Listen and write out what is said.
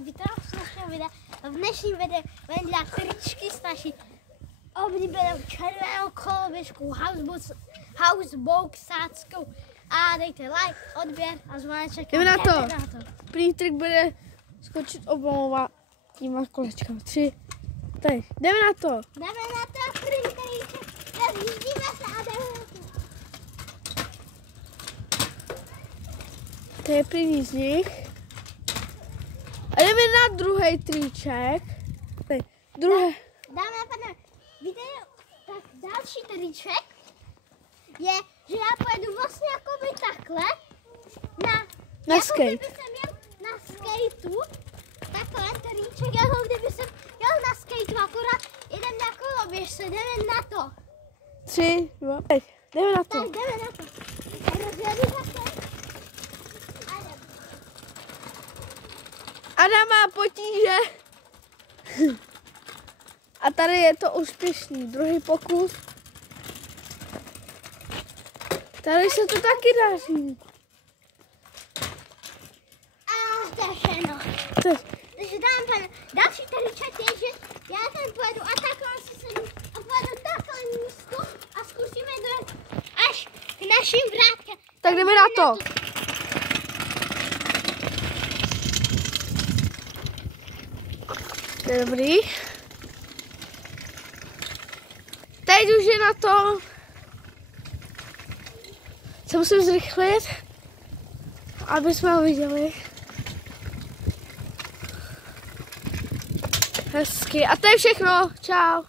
vítám z našeho videa. V dnešním videu budeme dělat tričky s naší oblíbenou červenou koloběžkou houseboxáckou. A dejte like, odběr a zvoneček. Jdeme na to. První trik bude skočit obalovat tímhle kolečkama. 3, tady. Jdeme na to. Jdeme na to, první triček. Rozjíždíme se a jdeme na to. To je první z nich. A jdeme na druhý triček. Tady. Druhé. Dáme a pánové, video, tak další triček je, že já pojedu vlastně jakoby takhle Na skate. Jako kdyby jsem jel na skateu, takhle triček, jako kdyby jsem jel na skateu, akorát jedem na koloběžce, jdeme na to. 3, 2, 5. Jdeme na to. Tak jdeme na to. Tak rozjedu zase. A jdeme. Anna má potíže. A tady je to úspěšný. Druhý pokus. Tady se to taky daří. A to je všechno. Takže dám pan, další triček je, že já ten pojedu a takhle si sednu a pojedu takhle nízko a zkusíme dojet až k našim vrátkem. Tak jdeme na to. Dobrý. Teď už je na to. Se musím zrychlit, aby jsme ho viděli. Hezky. A to je všechno. Čau.